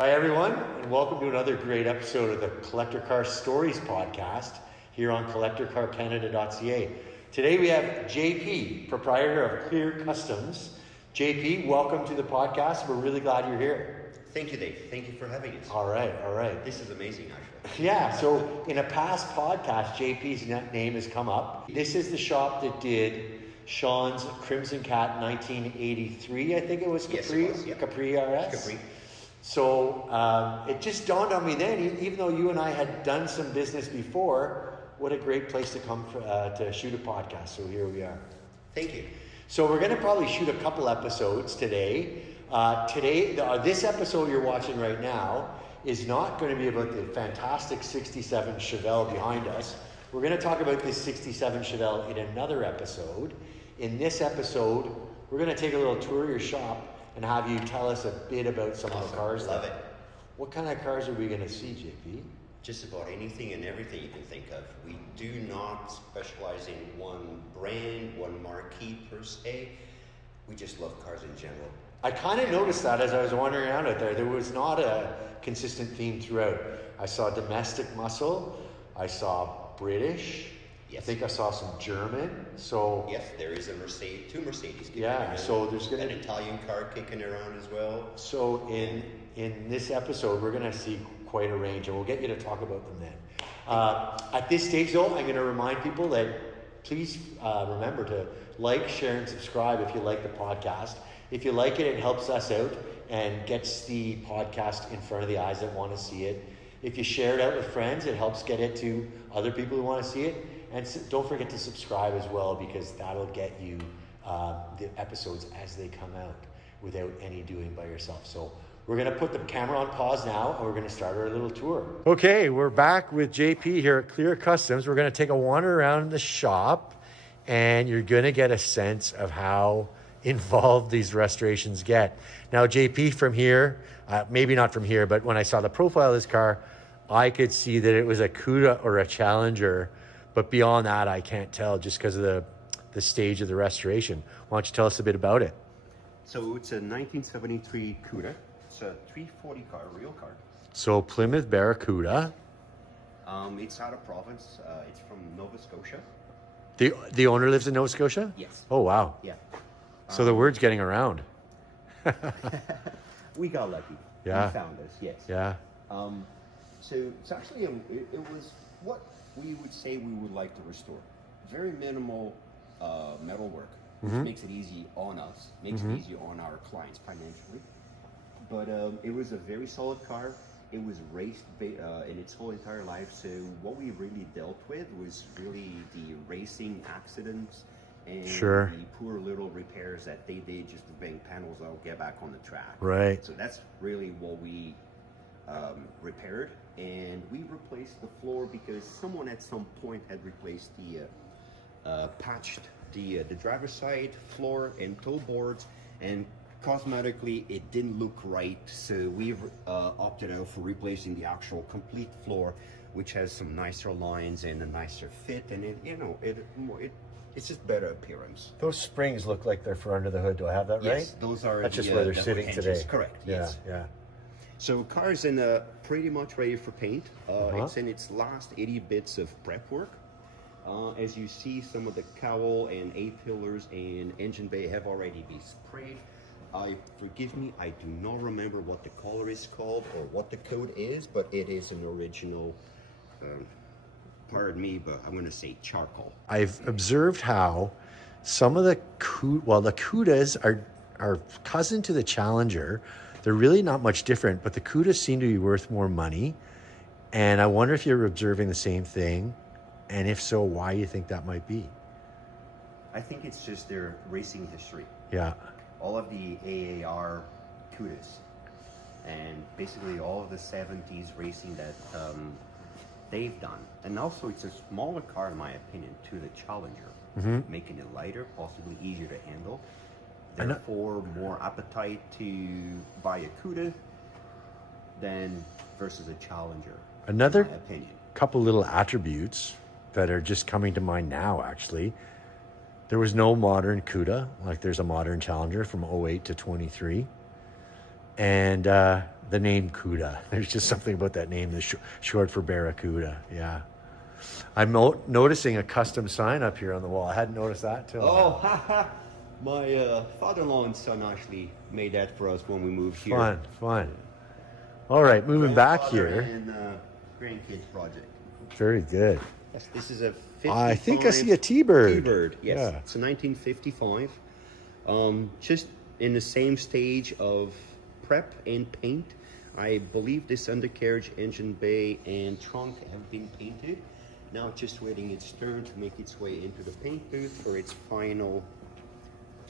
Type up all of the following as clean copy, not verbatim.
Hi everyone, and welcome to another great episode of the Collector Car Stories podcast here on collectorcarcanada.ca. Today we have JP, proprietor of Klear Kustoms. JP, welcome to the podcast. We're really glad you're here. Thank you, Dave. Thank you for having us. All right. This is amazing, actually. Yeah, so in a past podcast, JP's name has come up. This is the shop that did Sean's Crimson Cat 1983, I think it was Capri, yes, it was, yep. Capri RS. Capri. So it just dawned on me then, even though you and I had done some business before, what a great place to come to shoot a podcast. So here we are. Thank you. So we're going to probably shoot a couple episodes today. This episode you're watching right now is not going to be about the fantastic 67 Chevelle behind us. We're going to talk about this 67 Chevelle in another episode. In this episode, we're going to take a little tour of your shop and have you tell us a bit about some of the cars. Love it. What kind of cars are we going to see, JP? Just about anything and everything you can think of. We do not specialize in one brand, one marquee per se. We just love cars in general. I kind of noticed that as I was wandering around out there. There was not a consistent theme throughout. I saw domestic muscle. I saw British. Yes. I think I saw some German. So yes, there is two Mercedes. Yeah, so there's going to an Italian car kicking around as well. So in this episode, we're going to see quite a range, and we'll get you to talk about them then. At this stage, though, I'm going to remind people that please remember to like, share, and subscribe if you like the podcast. If you like it, it helps us out and gets the podcast in front of the eyes that want to see it. If you share it out with friends, it helps get it to other people who want to see it. And don't forget to subscribe as well, because that'll get you the episodes as they come out without any doing by yourself. So we're going to put the camera on pause now, and we're going to start our little tour. Okay, we're back with JP here at Klear Kustoms. We're going to take a wander around the shop, and you're going to get a sense of how involved these restorations get. Now, JP, from here, maybe not from here, but when I saw the profile of this car, I could see that it was a Cuda or a Challenger. But beyond that, I can't tell just because of the stage of the restoration. Why don't you tell us a bit about it? So it's a 1973 Cuda. It's a 340 car, real car. So Plymouth Barracuda. It's out of province. It's from Nova Scotia. The owner lives in Nova Scotia? Yes. Oh, wow. Yeah. So the word's getting around. We got lucky. Yeah. He found us, yes. Yeah. So it's actually, it was what we would say we would like to restore. Very minimal metal work, which makes it easy on us, makes it easy on our clients financially. But it was a very solid car. It was raced in its whole entire life. So what we really dealt with was really the racing accidents and the poor little repairs that they did just to bang panels out, get back on the track. Right. So that's really what we repaired. And we replaced the floor because someone at some point had replaced patched the driver's side floor and toe boards, and cosmetically it didn't look right. So we opted out for replacing the actual complete floor, which has some nicer lines and a nicer fit, and it's just better appearance. Those springs look like they're for under the hood. Do I have that right? Yes, those are. That's just where they're sitting hinges. today. Correct. Yeah, yes. yeah. So car's in pretty much ready for paint. It's in its last 80 bits of prep work. As you see, some of the cowl and A-pillars and engine bay have already been sprayed. Forgive me, I do not remember what the color is called or what the code is, but it is an original, pardon me, but I'm going to say charcoal. I've observed how some of the Cudas are cousin to the Challenger. They're really not much different, but the Cudas seem to be worth more money. And I wonder if you're observing the same thing, and if so, why you think that might be. I think it's just their racing history. Yeah. All of the AAR Cudas, and basically all of the 70s racing that they've done. And also it's a smaller car, in my opinion, to the Challenger, making it lighter, possibly easier to handle. Therefore, more appetite to buy a Cuda than versus a Challenger. Another in my opinion. Couple little attributes that are just coming to mind now, actually. There was no modern Cuda, like there's a modern Challenger from 08 to 23. And the name Cuda. There's just something about that name that's short for Barracuda. Yeah. I'm noticing a custom sign up here on the wall. I hadn't noticed that till Oh, my father-in-law and son actually made that for us when we moved here. Fun, fun. All right, moving back Grandfather here. And grandkids project. Very good. Yes, this is a 55 I think I see a T-Bird. T-Bird, yes. Yeah. It's a 1955. Just in the same stage of prep and paint. I believe this undercarriage, engine bay, and trunk have been painted. Now it's just waiting its turn to make its way into the paint booth for its final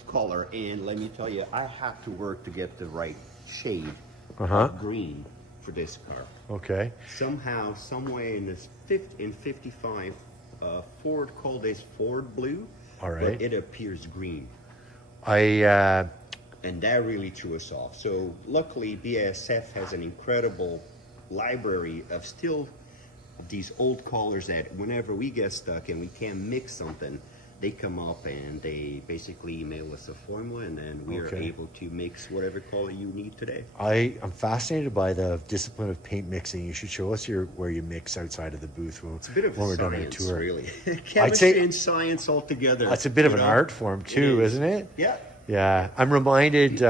color. And let me tell you, I have to work to get the right shade of green for this car. Okay. Somehow, some way in 55, Ford called this Ford Blue. All right. But it appears green. And that really threw us off. So luckily, BASF has an incredible library of still these old colors that whenever we get stuck and we can't mix something, they come up and they basically email us a formula, and then we are able to mix whatever color you need today. I'm fascinated by the discipline of paint mixing. You should show us where you mix outside of the booth It's a bit of a science, really. I'd Chemistry say and science all together. That's a bit of an art form too, isn't it? Yeah. Yeah. I'm reminded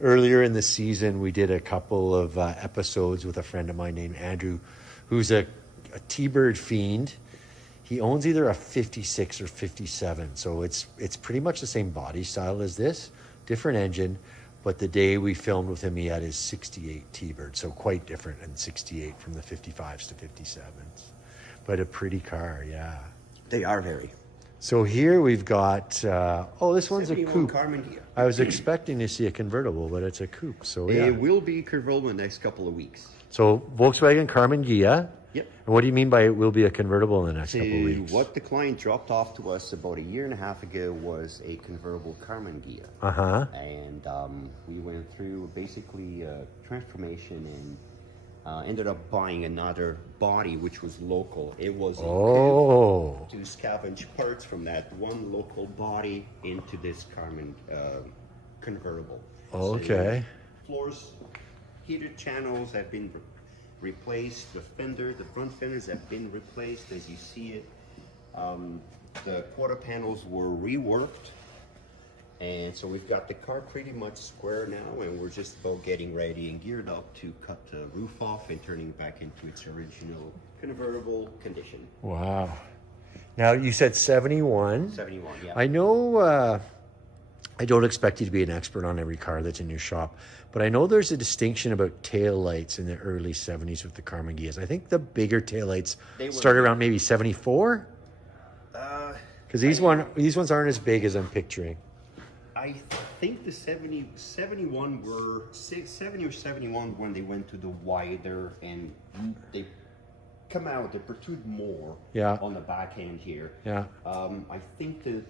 earlier in the season we did a couple of episodes with a friend of mine named Andrew, who's a T-Bird fiend. He owns either a 56 or 57, so it's pretty much the same body style as this, different engine, but the day we filmed with him, he had his 68 T-Bird, so quite different in 68 from the 55s to 57s. But a pretty car, yeah. They are very. So here we've got, this one's a coupe. Karmann Ghia. I was expecting to see a convertible, but it's a coupe, so yeah. It will be convertible in the next couple of weeks. So Volkswagen Karmann Ghia. Yep. And what do you mean by it will be a convertible in the next couple of weeks? What the client dropped off to us about a year and a half ago was a convertible Karmann Ghia. Uh-huh. And we went through basically a transformation and ended up buying another body, which was local. It was a coupe to scavenge parts from that one local body into this Karmann convertible. Okay. So, floors, heated channels have been replaced. The front fenders have been replaced, as you see it. The quarter panels were reworked. And so we've got the car pretty much square now, and we're just about getting ready and geared up to cut the roof off and turning it back into its original convertible condition. Wow. Now, you said 71. 71, yeah. I know I don't expect you to be an expert on every car that's in your shop, but I know there's a distinction about tail lights in the early 70s with the Karmann Ghias. I think the bigger tail lights started around maybe 74? Because these ones aren't as big as I'm picturing. I think the 70 or 71 when they went to the wider, and they come out, they protrude more on the back end here. Yeah. I think the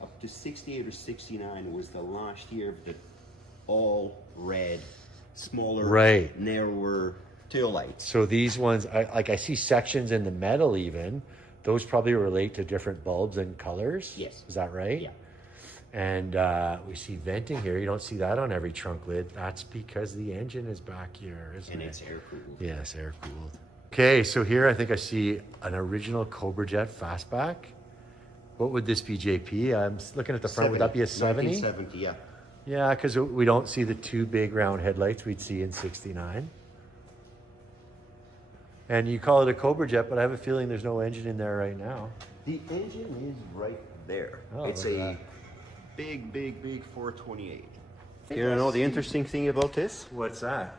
up to 68 or 69 was the last year of the all red, smaller, narrower tail lights. So these ones, I see sections in the metal even. Those probably relate to different bulbs and colors. Yes. Is that right? Yeah. And we see venting here. You don't see that on every trunk lid. That's because the engine is back here, isn't it? And it's air-cooled. Yes, air-cooled. Okay, so here I think I see an original Cobra Jet Fastback. What would this be, JP? I'm looking at the front. Would that be a 70? 1970, yeah. Yeah, because we don't see the two big round headlights we'd see in 69. And you call it a Cobra Jet, but I have a feeling there's no engine in there right now. The engine is right there. It's a big 428. You know the interesting thing about this? What's that?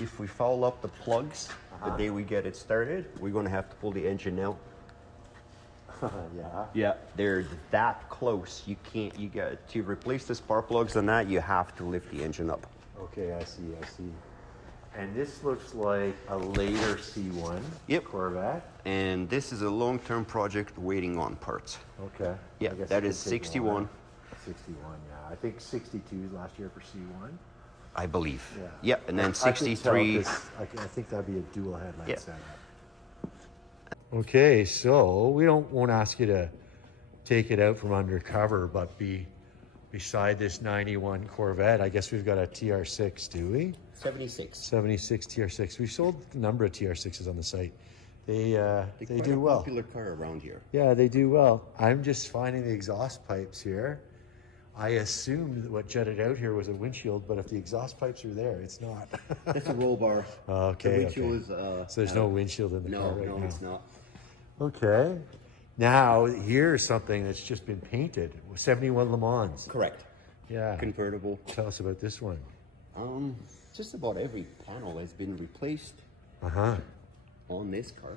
If we foul up the plugs the day we get it started, we're going to have to pull the engine out. Yeah, they're that close. You got to replace the spark plugs on that, you have to lift the engine up. Okay, I see. And this looks like a later C1 Corvette. And this is a long-term project waiting on parts. Okay. Yeah, that is 61. 61, yeah. I think 62 last year for C1. I believe. Yeah, and then 63. I think that'd be a dual headlight setup. Okay, so we won't ask you to take it out from undercover, but be beside this 91 Corvette. I guess we've got a TR6, do we? 76. 76 TR6. We've sold a number of TR6s on the site. They Quite do a well. popular car around here. Yeah, they do well. I'm just finding the exhaust pipes here. I assumed that what jutted out here was a windshield, but if the exhaust pipes are there, it's not. That's a roll bar. Okay, The windshield okay. is, So there's no windshield in the no, car right no, now. it's not. Okay. Now, here's something that's just been painted. 71 Le Mans. Correct. Yeah. Convertible. Tell us about this one. Just about every panel has been replaced Uh-huh. on this car.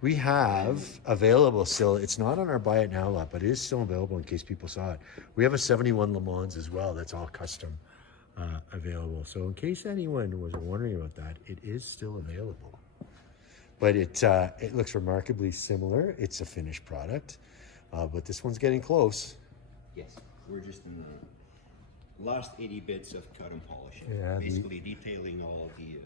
We have available still, it's not on our buy it now lot, but it is still available in case people saw it. We have a 71 Le Mans as well that's all custom available. So in case anyone was wondering about that, it is still available. But it looks remarkably similar. It's a finished product, but this one's getting close. Yes, we're just in the last 80 bits of cut and polish. Yeah, Basically detailing all of the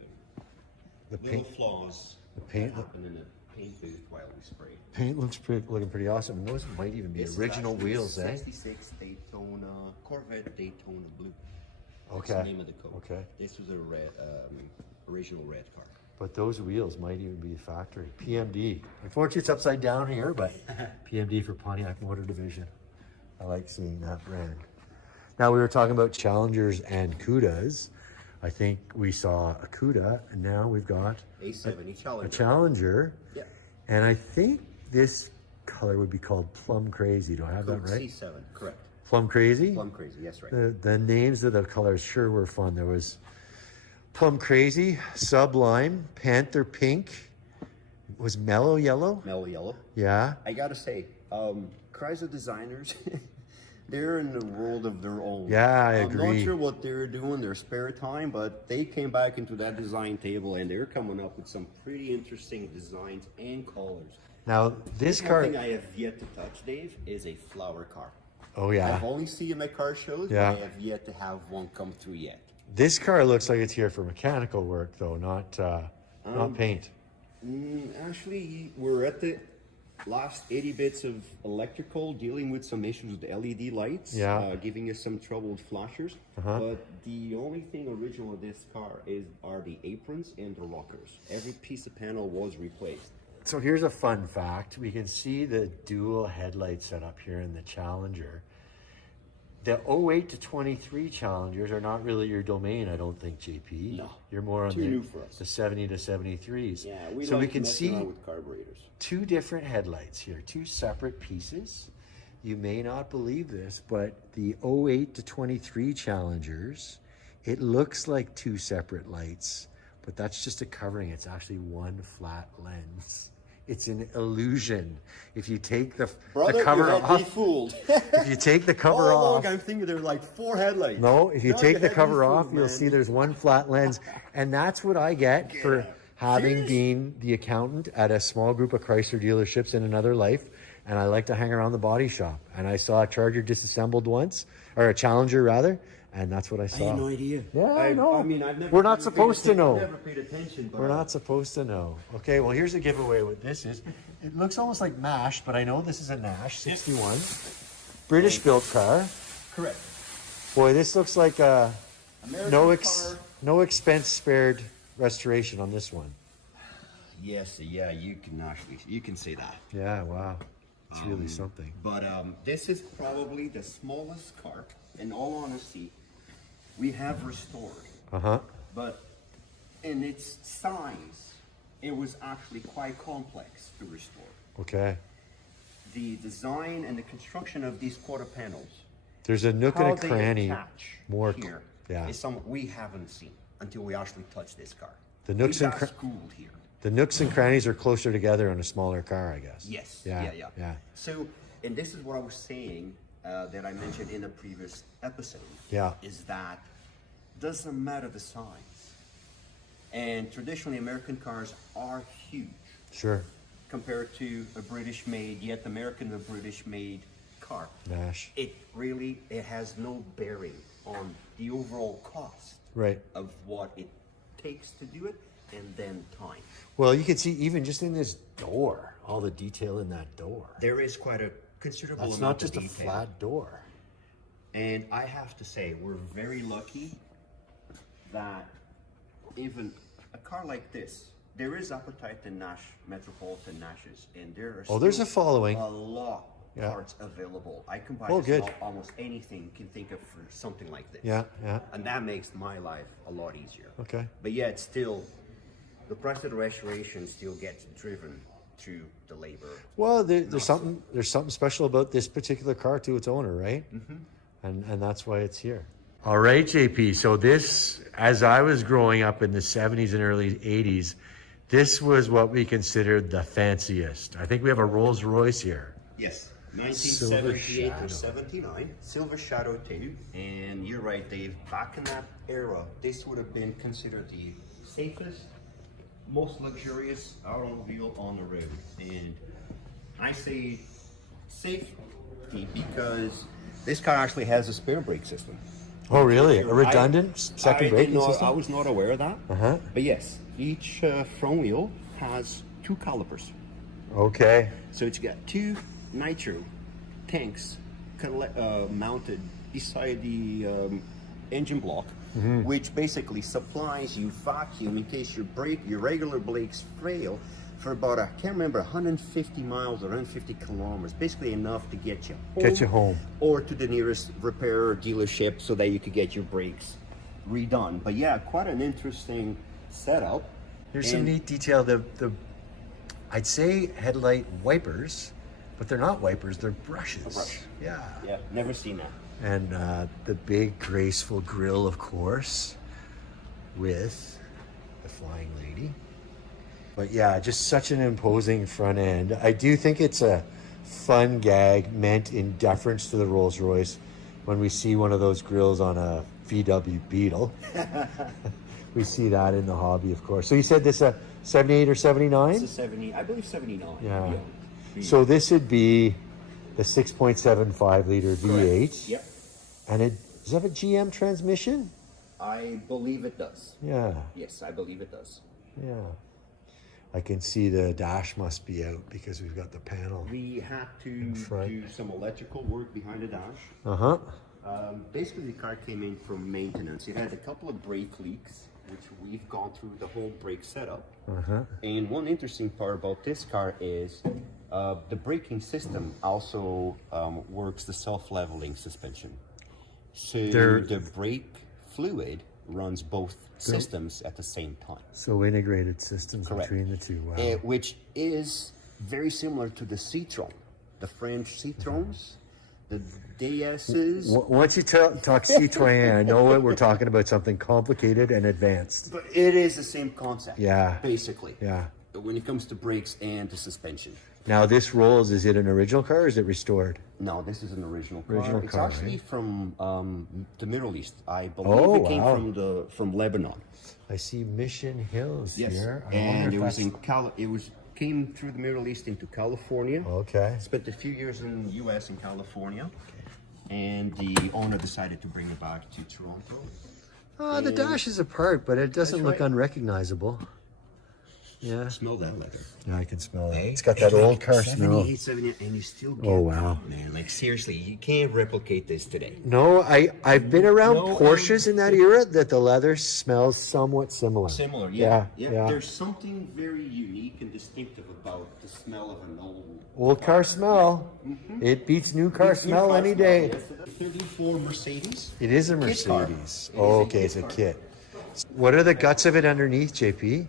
little paint, flaws the paint, that happen in the paint booth while we spray. paint looks looking pretty awesome. And those might even be This is original actually wheels, the eh? 66 Daytona Corvette Daytona Blue. That's Okay. the name of the Coupe. Okay. This was a red, original red car. But those wheels might even be factory. PMD. Unfortunately, it's upside down here, but PMD for Pontiac Motor Division. I like seeing that brand. Now, we were talking about Challengers and Cudas. I think we saw a Cuda, and now we've got A70 a Challenger. Challenger. Yeah. And I think this color would be called Plum Crazy. Do I have Coupe that right? C7, correct. Plum Crazy? Plum Crazy, yes, right. The names of the colors sure were fun. There was Plum Crazy, Sublime, Panther Pink, was Mellow Yellow. Mellow yellow. Yeah. I gotta say, Chrysler designers, they're in the world of their own. Yeah, I I'm agree. not sure what they're doing in their spare time, but they came back into that design table and they're coming up with some pretty interesting designs and colors. Now this One car. thing I have yet to touch, Dave, is a flower car. Oh yeah. I've only seen them at car shows, Yeah. but I have yet to have one come through yet. This car looks like it's here for mechanical work, though, not paint. Actually, we're at the last 80 bits of electrical, dealing with some issues with the LED lights, Yeah. giving us some troubled flashers. But the only thing original of this car are the aprons and the rockers. Every piece of panel was replaced. So here's a fun fact. We can see the dual headlight setup here in the Challenger. The 08 to 23 Challengers are not really your domain, I don't think, JP. No. You're more on Too new for us. the 70 to 73s. Yeah, we so like we can messing see around with carburetors. two different headlights here, two separate pieces. You may not believe this, but the 08 to 23 Challengers, it looks like two separate lights, but that's just a covering. It's actually one flat lens. It's an illusion. If you take the cover you had me off, fooled. if you take the cover All off, along, I'm thinking there are like 4 headlights. no, if you No, take the had me cover fooled, off, you'll man. see there's one flat lens. And that's what I get for having been the accountant at a small group of Chrysler dealerships in another life. And I like to hang around the body shop. And I saw a Charger disassembled once, or a Challenger rather, and that's what I I saw. had no idea. Yeah, I know. I mean, I've never. We're not never supposed paid to know. Never paid attention. But We're not supposed to know. Okay, well, here's a giveaway what this is. It looks almost like MASH, but I know this is a Nash 61. British built car. Correct. Boy, this looks like a American car. no expense spared restoration on this one. Yes, yeah, you can say that. Yeah, wow. It's really something. But this is probably the smallest car. In all honesty, we have restored. Uh-huh. But in its size, it was actually quite complex to restore. Okay. The design and the construction of these quarter panels, There's a nook how and a they cranny. attach More, here, yeah. is something we haven't seen until we actually touch this car. The nooks we and got schooled here. The nooks and crannies are closer together on a smaller car, I guess. Yes. Yeah. Yeah. So, and this is what I was saying that I mentioned in a previous episode. Yeah. Is that doesn't matter the size. And traditionally, American cars are huge Sure. compared to a British-made, yet American or British-made car. Nash. It has no bearing on the overall cost Right. of what it takes to do it, and then time. Well, you can see even just in this door, all the detail in that door. There is quite a considerable That's amount not just of a detail. flat door. And I have to say, we're very lucky that even a car like this, there is appetite in Nash Metropolitan Nashes, and there are there's a still following. a lot of Yeah. parts available. I can buy good. almost anything you can think of for something like this. Yeah, yeah. And that makes my life a lot easier. Okay. But yeah, it's still, the price of the restoration still gets driven through the labor. Well, there's something special about this particular car to its owner, right? And that's why it's here. All right, JP. So this, as I was growing up in the 70s and early 80s, this was what we considered the fanciest. I think we have a Rolls-Royce here. Yes, Silver 1978 Shadow. or 79, Silver Shadow too. And you're right, Dave, back in that era, this would have been considered the safest, most luxurious automobile on the road. And I say safety because this car actually has a spare brake system. Oh, really? A redundant second braking system? I was not aware of that. Uh-huh. But yes, each front wheel has 2 calipers. Okay. So it's got 2 nitro tanks mounted beside the engine block, which basically supplies you vacuum in case your regular brakes fail for about, I can't remember, 150 miles or 150 kilometers, basically enough to get you home. Get you home. Or to the nearest repair or dealership so that you could get your brakes redone. But yeah, quite an interesting setup. Here's some neat detail. The I'd say headlight wipers, but they're not wipers, they're brushes. A brush. Yeah. Yeah, never seen that. And the big graceful grille, of course, with the Flying Lady. But yeah, just such an imposing front end. I do think it's a fun gag meant in deference to the Rolls-Royce when we see one of those grills on a VW Beetle. We see that in the hobby, of course. So you said this a 78 or 79? It's a 70, I believe 79. Yeah. So this would be the 6.75 liter V8. Yep. And does it have a GM transmission? I believe it does. Yeah. Yes, I believe it does. Yeah. I can see the dash must be out because we've got the panel. We had to do some electrical work behind the dash. Uh-huh. Basically, the car came in from maintenance. It had a couple of brake leaks, which we've gone through the whole brake setup. Uh-huh. And one interesting part about this car is the braking system also works the self-leveling suspension. So the brake fluid runs both systems at the same time. So integrated systems between the two. Wow. Which is very similar to the Citroën, the French Citroëns, the DS's. Once you talk Citroën, I know we're talking about something complicated and advanced. But it is the same concept. Yeah. Basically. Yeah. When it comes to brakes and the suspension. Now this Rolls, is it an original car or is it restored? No, this is an original car. Original it's car, actually right? from the Middle East. I believe it came from Lebanon. I see Mission Hills here. And it came through the Middle East into California. Okay. Spent a few years in the U.S. in California, and the owner decided to bring it back to Toronto. The dash is apart, but it doesn't look right. unrecognizable. Yeah. Smell that leather. Yeah, I can smell it. It's got that old car smell. 78, and you still get wow. that, man. Like, seriously, you can't replicate this today. No, I've been around Porsches in that era that the leather smells somewhat similar. Similar, yeah. Yeah. There's something very unique and distinctive about the smell of an Old car smell. It beats new car smell any day. Yes, 34 Mercedes. It is a Kit car. Mercedes. Okay, it's a kit. What are the guts of it underneath, JP?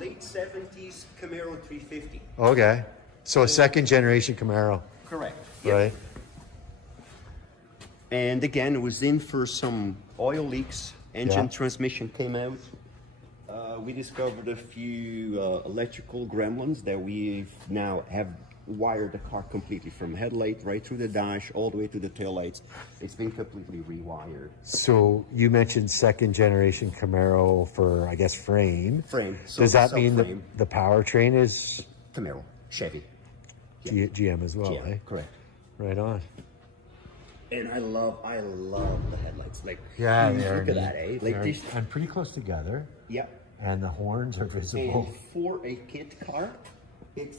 Late 70s Camaro 350. Okay. So a second generation Camaro. Correct. Right. And again, it was in for some oil leaks. Engine transmission came out. We discovered a few electrical gremlins that we now have wired the car completely from headlight right through the dash all the way to the taillights. It's been completely rewired. So you mentioned second generation Camaro for, I guess, frame. Frame. So Does that mean subframe. the powertrain is Camaro, Chevy. GM as well, GM, eh? correct. Right on. And I love the headlights. Like, Yeah, huge. they're Look at neat. that, eh? Like this. And pretty close together. Yeah. And the horns are visible. And for a kit car, it's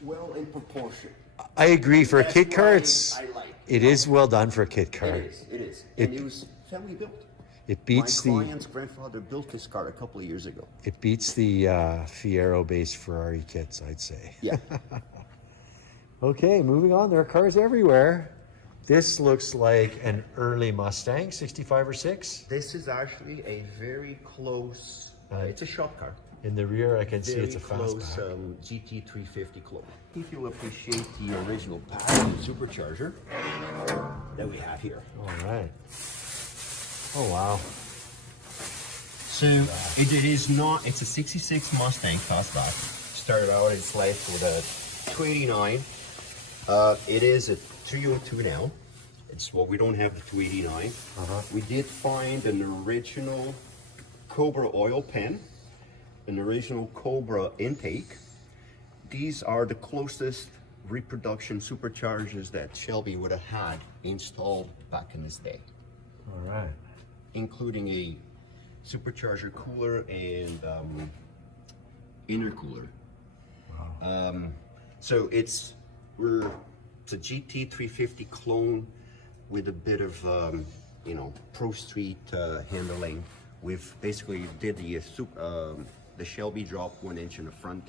well in proportion. I agree. For a That's kit car, why I like it is well done for a kit car. It is. And it was family built. It beats My client's grandfather built this car a couple of years ago. It beats the Fiero-based Ferrari kits, I'd say. Yeah. Okay, moving on. There are cars everywhere. This looks like an early Mustang, 65 or 6. This is actually a very close, it's a shop car. In the rear, I can see Very it's a close Fastback. GT350 clone. If you'll appreciate the original package supercharger that we have here. All right. Oh, wow. So it is not, it's a 66 Mustang Fastback. Started out its life with a 289. It is a 302 now. It's well, we don't have the 289. We did find an original Cobra oil pan, an original Cobra intake. These are the closest reproduction superchargers that Shelby would have had installed back in this day. All right. Including a supercharger cooler and intercooler. Wow. So it's a GT350 clone with a bit of Pro Street handling. We've basically did the Shelby drop 1 inch in the front.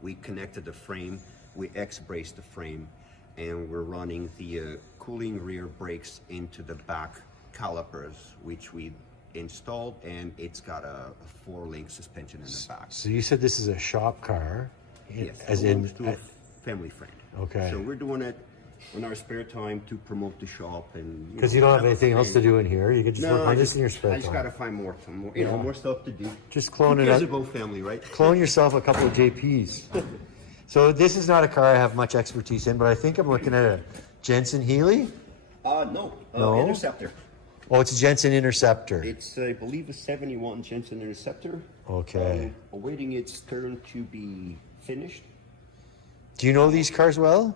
We connected the frame, we X-braced the frame, and we're running the cooling rear brakes into the back calipers, which we installed, and it's got a 4-link suspension in the back. So you said this is a shop car? Yes, As in, to a family friend. Okay. So we're doing it in our spare time to promote the shop, and because you don't have anything else to do in here, you could just work on this in your spare I time. just gotta find more, more stuff to do. Just clone Who it cares up. about family, right? Clone yourself a couple of JPs. So this is not a car I have much expertise in, but I think I'm looking at a Jensen Healy. No. Interceptor. Oh, it's a Jensen Interceptor. It's, I believe, a 71 Jensen Interceptor. Okay. Awaiting its turn to be finished. Do you know these cars well?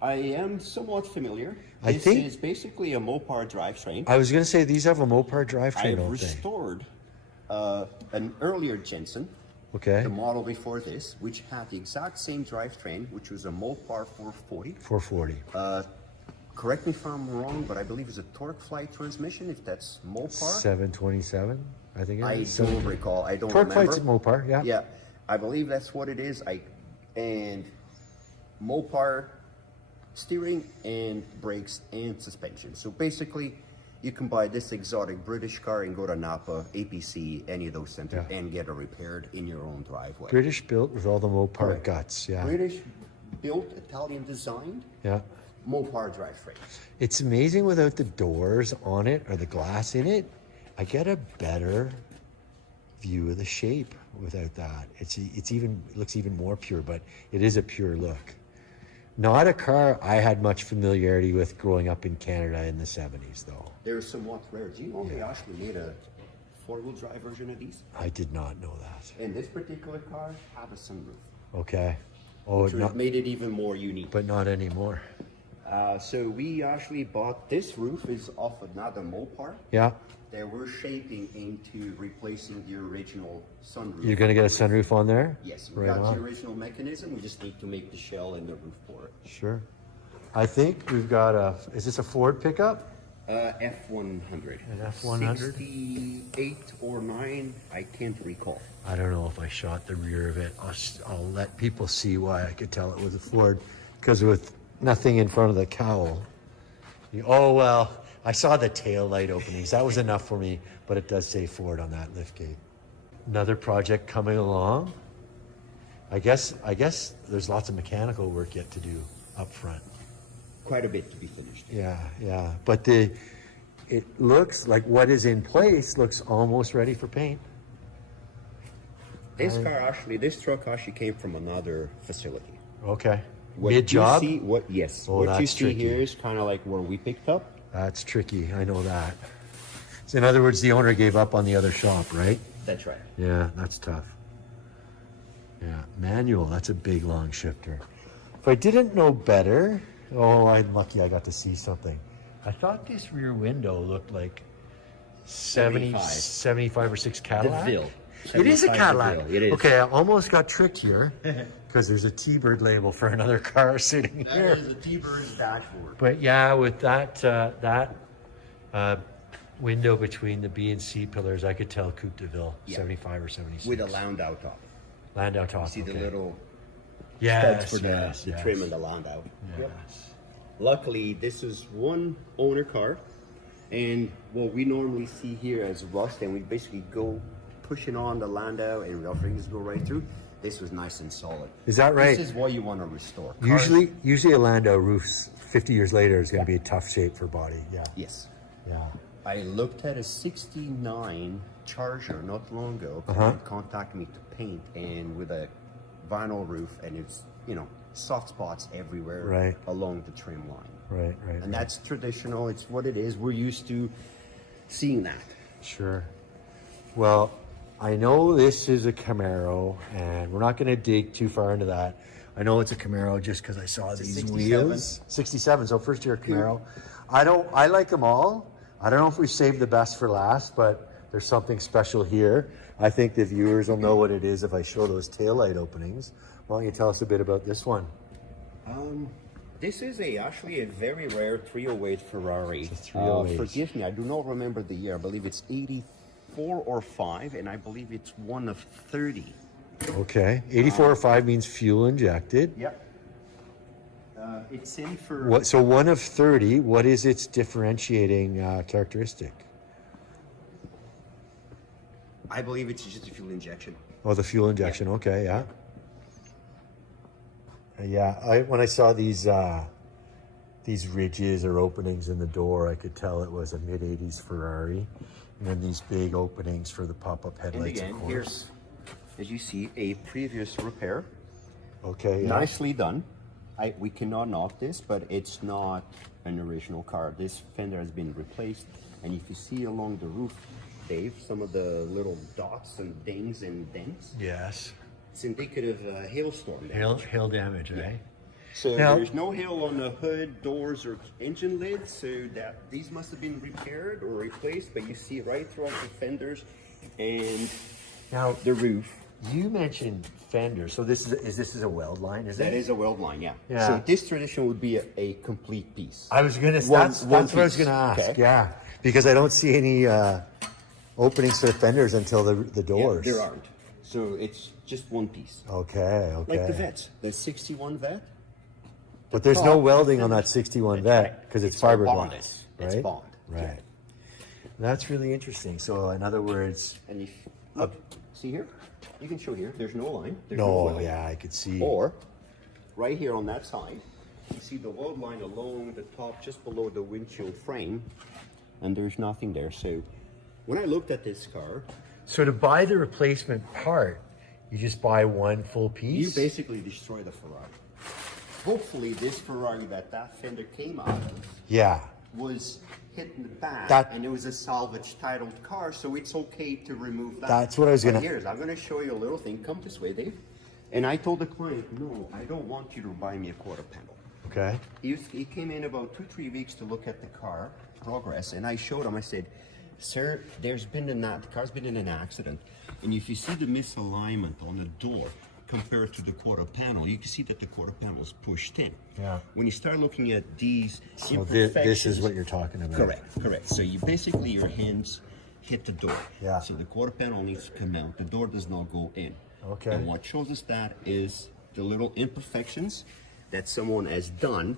I am somewhat familiar. I This think- is basically a Mopar drivetrain. I was going to say these have a Mopar drivetrain, I've don't they? restored an earlier Jensen, Okay. the model before this, which had the exact same drivetrain, which was a Mopar 440. 440. Correct me if I'm wrong, but I believe it's a torque fly transmission, if that's Mopar. 727, I think it I is. don't recall. I don't Torque remember. Flight's at Mopar, yeah. Yeah, I believe that's what it is. And Mopar steering and brakes and suspension. So basically, you can buy this exotic British car and go to Napa, APC, any of those centers, Yeah. and get it repaired in your own driveway. British built with all the Mopar Correct. guts, yeah. British built, Italian designed, Yeah. Mopar drivetrain. It's amazing without the doors on it or the glass in it. I get a better view of the shape without that. It looks even more pure, but it is a pure look. Not a car I had much familiarity with growing up in Canada in the 70s, though. They're somewhat rare. Do you know they actually made a four-wheel drive version of these? I did not know that. And this particular car had a sunroof, Okay. Oh, which not, made it even more unique. but not anymore. So we actually bought, this roof is off another Mopar Yeah. that we're shaping into replacing the original sunroof. You're going to get a sunroof on there? Yes, we Right got on. the original mechanism. We just need to make the shell and the roof for it. Sure. I think we've got is this a Ford pickup? F100. An F100? 68 or 9, I can't recall. I don't know if I shot the rear of it. I'll let people see why I could tell it was a Ford, because with nothing in front of the cowl. Oh, well, I saw the tail light openings. That was enough for me, but it does say Ford on that liftgate. Another project coming along. I guess there's lots of mechanical work yet to do up front. Quite a bit to be finished. Yeah. But it looks like what is in place looks almost ready for paint. This truck actually came from another facility. Okay. What Mid-job? you see, yes. Oh, What you that's see tricky. here is kind of like where we picked up. That's tricky. I know that. So in other words, the owner gave up on the other shop, right? That's right. Yeah, that's tough. Yeah, manual. That's a big, long shifter. If I didn't know better, I'm lucky I got to see something. I thought this rear window looked like 75 or 6 Cadillac. DeVille. It is a 75 Cadillac. DeVille. It is. Okay, I almost got tricked here because there's a T-Bird label for another car sitting That here. is a T-Bird's dashboard. But yeah, with that window between the B and C pillars, I could tell Coupe DeVille, Yeah. 75 or 76. With a Landau top. Landau top. You see the okay. little Yes, studs for yes, the yes. trim and the Landau. Yes. Luckily, this is one owner car, and what we normally see here as rust, and we basically go pushing on the Landau and our fingers go right through. This was nice and solid. Is that right? This is what you want to restore. Cars- Usually a Landau roof's 50 years later is going to be a tough shape for body. Yeah. Yes. Yeah. I looked at a 69 Charger not long ago. Contacted me to paint, and with a vinyl roof, and it's, you know, soft spots everywhere Right. along the trim line. Right. And that's traditional. It's what it is. We're used to seeing that. Sure. Well, I know this is a Camaro, and we're not going to dig too far into that. I know it's a Camaro just because I saw a these 67. wheels. 67, so first year Camaro. I like them all. I don't know if we saved the best for last, but there's something special here. I think the viewers will know what it is if I show those taillight openings. Why don't you tell us a bit about this one? This is actually a very rare 308 Ferrari. It's a 308. Forgive me, I do not remember the year. I believe it's 84 or 5, and I believe it's one of 30. Okay. 84 or 5 means fuel injected. Yep. It's in for... What? So one of 30, what is its differentiating characteristic? I believe it's just a fuel injection. Oh, the fuel injection. Okay, yeah. Yeah, when I saw these ridges or openings in the door, I could tell it was a mid-'80s Ferrari. And then these big openings for the pop-up And headlights, again, of course. here's, as you see, a previous repair. Okay, yeah. Nicely done. We cannot knock this, but it's not an original car. This fender has been replaced, and if you see along the roof, Dave, some of the little dots and dings and dents, Yes. it's indicative of hailstorm damage. Hail damage, right? So Now- there's no hail on the hood, doors, or engine lids, so that these must have been repaired or replaced, but you see right throughout the fenders and Now, the roof. you mentioned fenders, so this is a weld line, is it? That is a weld line, yeah. Yeah. So this tradition would be a complete piece. I was gonna. One- That's one what I was piece, gonna ask. okay. Yeah, because I don't see any openings for the fenders until the Yeah, doors. there aren't. So it's just one piece. Okay. Like the Vets, the 61 Vet. But there's no top, welding the on that finish. 61 That's vet right. because it's all fiberglass, bonded. right? It's bond. Right. Yeah. That's really interesting. So in other words, And if look, see here, you can show here. There's no line. There's no, welding. yeah, I could see. Or right here on that side, you see the weld line along the top, just below the windshield frame, and there's nothing there. So when I looked at this car, So to buy the replacement part, you just buy one full you piece. basically destroy the Ferrari. Hopefully, this Ferrari that fender came out of Yeah. was hit in the back, That- and it was a salvage titled car, so it's okay to remove that. That's what I was But gonna- Here's, I'm gonna show you a little thing. Come this way, Dave. And I told the client, no, I don't want you to buy me a quarter panel. Okay. He came in about 2-3 weeks to look at the car progress, and I showed him. I said, "Sir, the car's been in an accident, and if you see the misalignment on the door compared to the quarter panel, you can see that the quarter panel is pushed in. Yeah. When you start looking at these So imperfections, this is what you're talking about. correct. So you basically your hands hit the door. Yeah. So the quarter panel needs to come out. The door does not go in. Okay. And what shows us that is the little imperfections that someone has done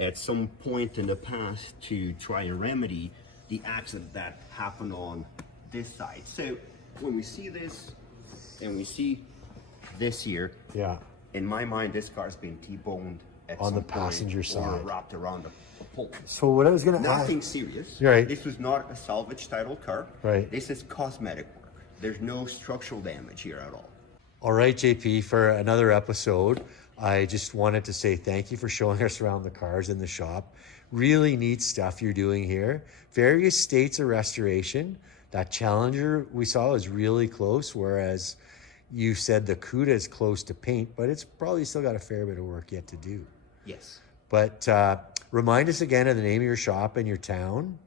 at some point in the past to try and remedy the accident that happened on this side. So when we see this and we see this here, Yeah. in my mind, this car's been T-boned at On some the point passenger or side. wrapped around the pole. So what I was gonna ask. Nothing serious. Right. This was not a salvage title car. Right. This is cosmetic work. There's no structural damage here at all. All right, JP, for another episode, I just wanted to say thank you for showing us around the cars in the shop. Really neat stuff you're doing here. Various states of restoration. That Challenger we saw is really close, whereas you said the Cuda is close to paint, but it's probably still got a fair bit of work yet to do. Yes. But remind us again of the name of your shop and your town.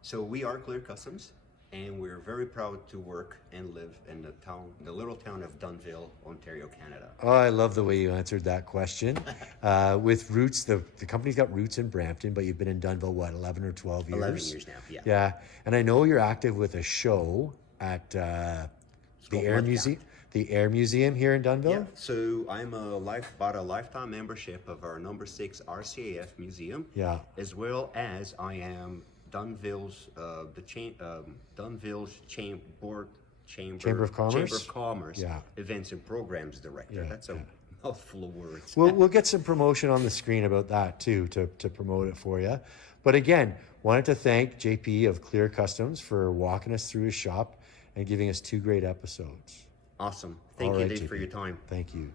So we are Klear Kustoms. And we're very proud to work and live in the little town of Dunnville, Ontario, Canada. Oh, I love the way you answered that question. With roots, the company's got roots in Brampton, but you've been in Dunnville, what, 11 or 12 years? 11 years now, yeah. Yeah, and I know you're active with a show at the Air Museum. The Air Museum here in Dunnville? Yeah, so I'm bought a lifetime membership of our number 6 RCAF museum. Yeah. As well as I am Dunnville's Dunnville's Chamber of Commerce Yeah. events and programs director. Yeah, That's a mouthful of words. We'll get some promotion on the screen about that too to promote it for you. But again, wanted to thank JP of Klear Kustoms for walking us through his shop and giving us 2 great episodes. Awesome. Thank All you, right, Dave, JP. for your time. Thank you.